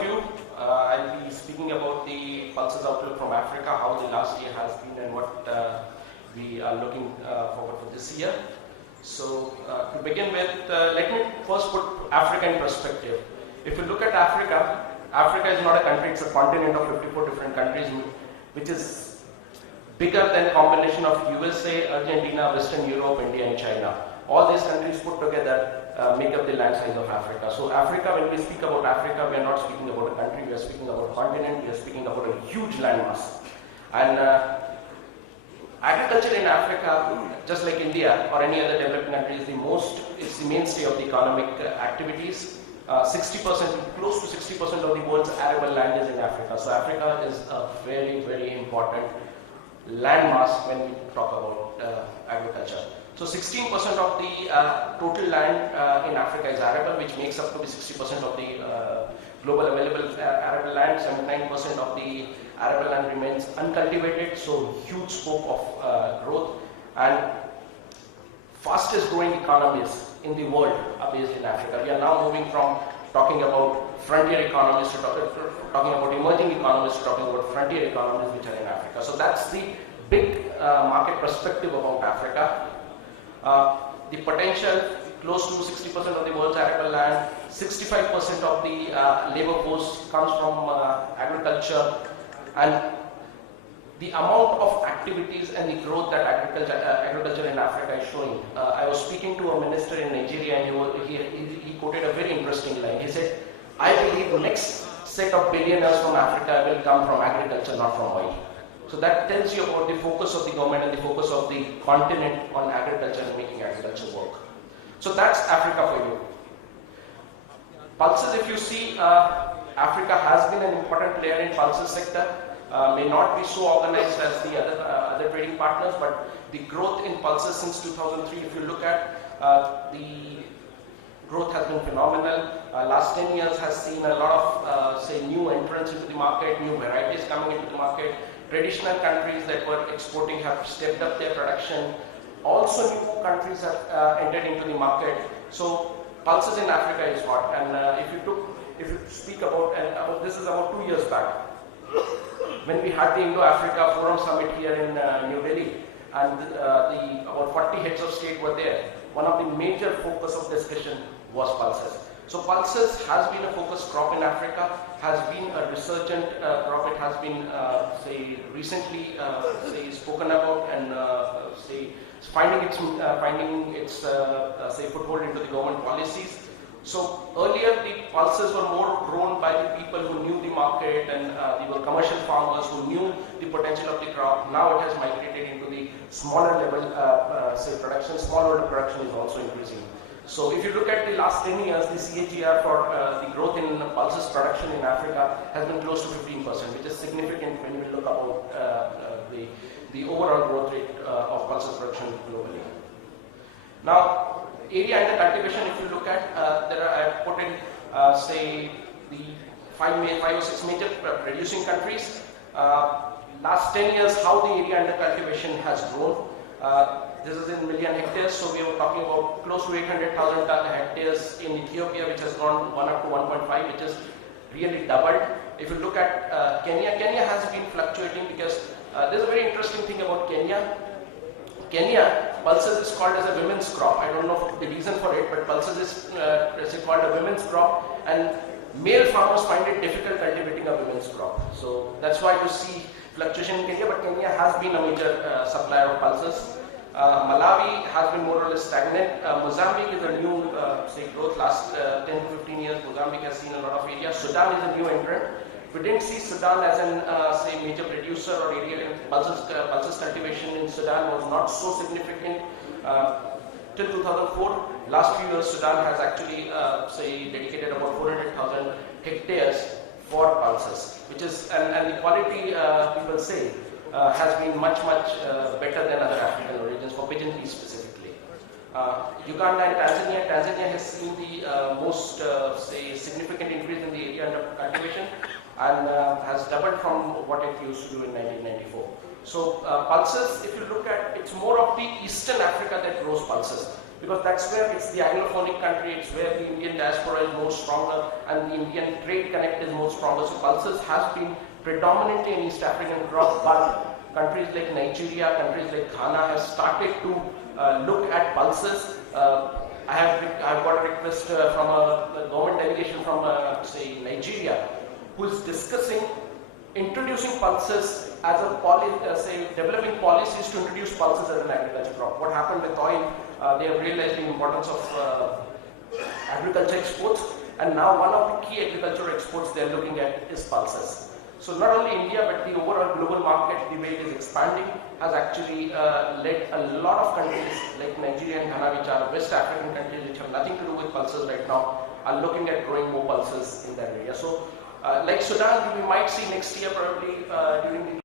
you. I'll be speaking about the pulses outlook from Africa, how the last year has been and what we are looking forward for this year. So to begin with, let me first put Africa in perspective. If you look at Africa, Africa is not a country, it's a continent of 54 different countries, which is bigger than a combination of USA, Argentina, Western Europe, India and China. All these countries put together make up the land size of Africa. So Africa, when we speak about Africa, we are not speaking about a country, we are speaking about a continent, we are speaking about a huge landmass. And agriculture in Africa, just like India or any other developing country, is the mainstay of the economic activities. 60%, close to 60% of the world's arable land is in Africa. So Africa is a very, very important landmass when we talk about agriculture. So 16% of the total land in Africa is arable, which makes up to be 60% of the global available arable land. 79% of the arable land remains uncultivated, so huge scope of growth. And fastest growing economies in the world are based in Africa. We are now moving from talking about frontier economies to talking about emerging economies to talking about frontier economies which are in Africa. So that's the big market perspective about Africa. The potential, close to 60% of the world's arable land, 65% of the labor force comes from agriculture, and the amount of activities and the growth that agriculture in Africa is showing. I was speaking to a minister in Nigeria and he quoted a very interesting line. He said, I believe the next set of billionaires from Africa will come from agriculture, not from oil. So that tells you about the focus of the government and the focus of the continent on agriculture and making agriculture work. So that's Africa for you. Pulses, if you see, Africa has been an important player in pulses sector. May not be so organized as the other trading partners, but the growth in pulses since 2003, if you look at, the growth has been phenomenal. Last 10 years has seen a lot of, say, new entrants into the market, new varieties coming into the market. Traditional countries that were exporting have stepped up their production. Also new countries have entered into the market. So pulses in Africa is hot. And if you speak about, this is about 2 years back, when we had the Indo-Africa Forum Summit here in New Delhi, and about 40 heads of state were there. One of the major focus of discussion was pulses. So pulses has been a focused crop in Africa, has been a resurgent crop. It has been, say, recently spoken about and say finding its say foothold into the government policies. So earlier the pulses were more grown by the people who knew the market and they were commercial farmers who knew the potential of the crop. Now it has migrated into the smaller level, say production. Smallholder production is also increasing. So if you look at the last 10 years, the CAGR for the growth in pulses production in Africa has been close to 15%, which is significant when you look about the overall growth rate of pulses production globally. Now, area under cultivation, if you look at, I've put in, say, the five or six major producing countries. Last 10 years, how the area under cultivation has grown. This is in million hectares, so we were talking about close to 800,000 hectares in Ethiopia, which has gone 1 up to 1.5, which is really doubled. If you look at Kenya, Kenya has been fluctuating because there's a very interesting thing about Kenya. Kenya, pulses is called as a women's crop. I don't know the reason for it, but pulses is called a women's crop, and male farmers find it difficult cultivating a women's crop. So that's why you see fluctuation in Kenya, but Kenya has been a major supplier of pulses. Malawi has been more or less stagnant. Mozambique is a new, say, growth. Last 10 to 15 years, Mozambique has seen a lot of area. Sudan is a new entrant. We didn't see Sudan as an, say, major producer or area. Pulses cultivation in Sudan was not so significant till 2004. Last few years, Sudan has actually, say, dedicated about 400,000 hectares for pulses, which is, and the quality, people say, has been much better than other African origins, for pigeon peas specifically. Uganda and Tanzania. Tanzania has seen the most, say, significant increase in the area under cultivation and has doubled from what it used to do in 1994. So pulses, if you look at, it's more of the Eastern Africa that grows pulses. because that's where it's the Anglophonic country, it's where the Indian diaspora is more stronger and the Indian trade connect is more stronger. So pulses has been predominantly an East African crop, but countries like Nigeria, countries like Ghana have started to look at pulses. I've got a request from a government delegation from say Nigeria, who is discussing introducing pulses as a developing policies to introduce pulses as an agriculture crop. What happened with oil? They have realized the importance of agriculture exports, and now one of the key agricultural exports they are looking at is pulses. So not only India, but the overall global market, the way it is expanding, has actually led a lot of countries like Nigeria and Ghana, which are West African countries, which have nothing to do with pulses right now, are looking at growing more pulses in that area. So like Sudan, we might see next year probably during the